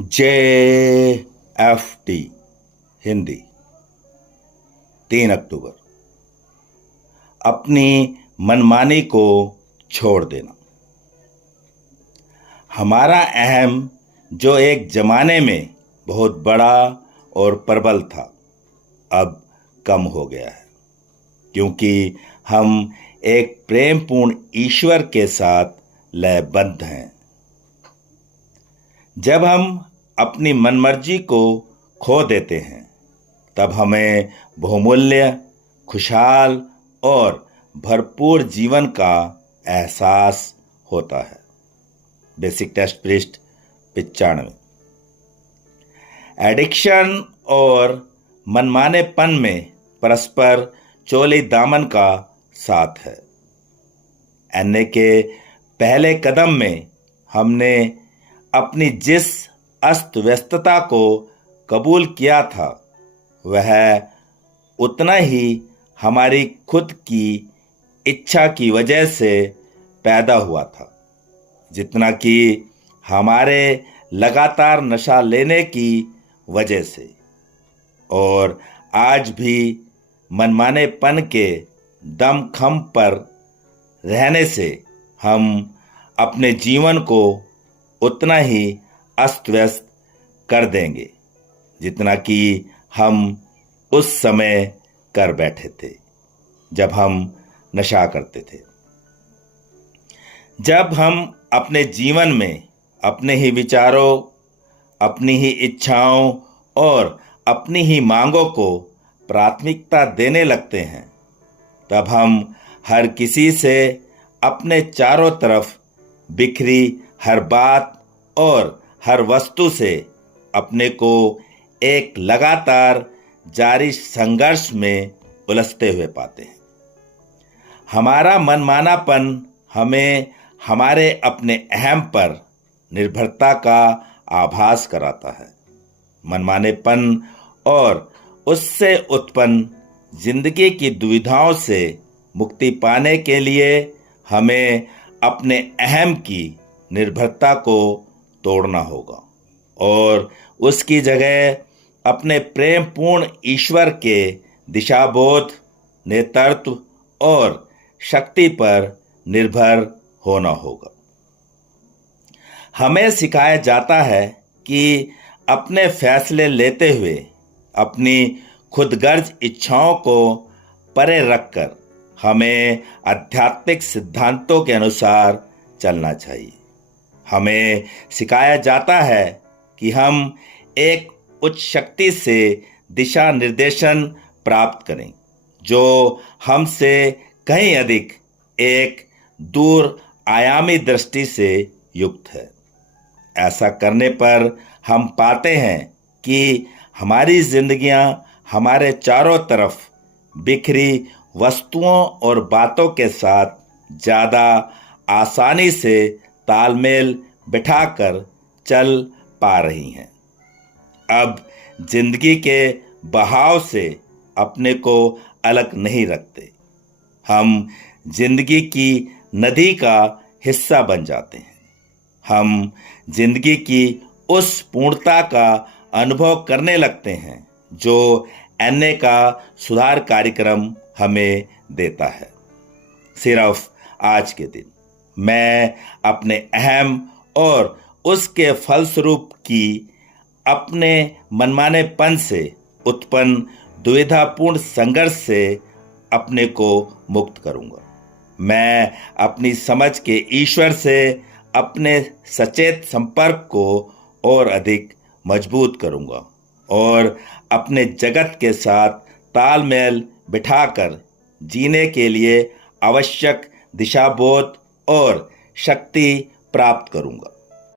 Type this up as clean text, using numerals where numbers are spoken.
JFT Hindi 3 अक्टूबर। अपनी मनमानी को छोड़ देना। हमारा अहम जो एक जमाने में बहुत बड़ा और प्रबल था, अब कम हो गया है, क्योंकि हम एक प्रेमपूर्ण ईश्वर के साथ लयबद्ध हैं। जब हम अपनी मनमर्जी को खो देते हैं, तब हमें बहुमूल्य, खुशहाल और भरपूर जीवन का एहसास होता है। बेसिक टेस्ट पृष्ठ 95। एडिक्शन और मनमानेपन में परस्पर चोली दामन का साथ है। एनए के पहले कदम में हमने अपनी जिस अस्त व्यस्तता को कबूल किया था, वह उतना ही हमारी खुद की इच्छा की वजह से पैदा हुआ था, जितना कि हमारे लगातार नशा लेने की वजह से। और आज भी मनमानेपन के दमखम पर रहने से हम अपने जीवन को उतना ही अस्त व्यस्त कर देंगे, जितना कि हम उस समय कर बैठे थे जब हम नशा करते थे। जब हम अपने जीवन में अपने ही विचारों, अपनी ही इच्छाओं और अपनी ही मांगों को प्राथमिकता देने लगते हैं, तब हम हर किसी से, अपने चारों तरफ बिखरी हर बात और हर वस्तु से अपने को एक लगातार जारी संघर्ष में उलझते हुए पाते हैं। हमारा मनमानापन हमें हमारे अपने अहम पर निर्भरता का आभास कराता है। मनमानेपन और उससे उत्पन्न जिंदगी की दुविधाओं से मुक्ति पाने के लिए हमें अपने अहम की निर्भरता को तोड़ना होगा और उसकी जगह अपने प्रेमपूर्ण ईश्वर के दिशाबोध, नेतृत्व और शक्ति पर निर्भर होना होगा। हमें सिखाया जाता है कि अपने फैसले लेते हुए अपनी खुदगर्ज इच्छाओं को परे रखकर हमें आध्यात्मिक सिद्धांतों के अनुसार चलना चाहिए। हमें सिखाया जाता है कि हम एक उच्च शक्ति से दिशा निर्देशन प्राप्त करें, जो हमसे कहीं अधिक एक दूर आयामी दृष्टि से युक्त है। ऐसा करने पर हम पाते हैं कि हमारी जिंदगियां हमारे चारों तरफ बिखरी वस्तुओं और बातों के साथ ज़्यादा आसानी से तालमेल बिठाकर चल पा रही हैं। अब जिंदगी के बहाव से अपने को अलग नहीं रखते। हम जिंदगी की नदी का हिस्सा बन जाते हैं। हम जिंदगी की उस पूर्णता का अनुभव करने लगते हैं जो एनए का सुधार कार्यक्रम हमें देता है। सिर्फ आज के दिन मैं अपने अहम और उसके फलस्वरूप की अपने मनमानेपन से उत्पन्न दुविधापूर्ण संघर्ष से अपने को मुक्त करूंगा। मैं अपनी समझ के ईश्वर से अपने सचेत संपर्क को और अधिक मजबूत करूंगा और अपने जगत के साथ तालमेल बिठाकर जीने के लिए आवश्यक दिशाबोध और शक्ति प्राप्त करूंगा।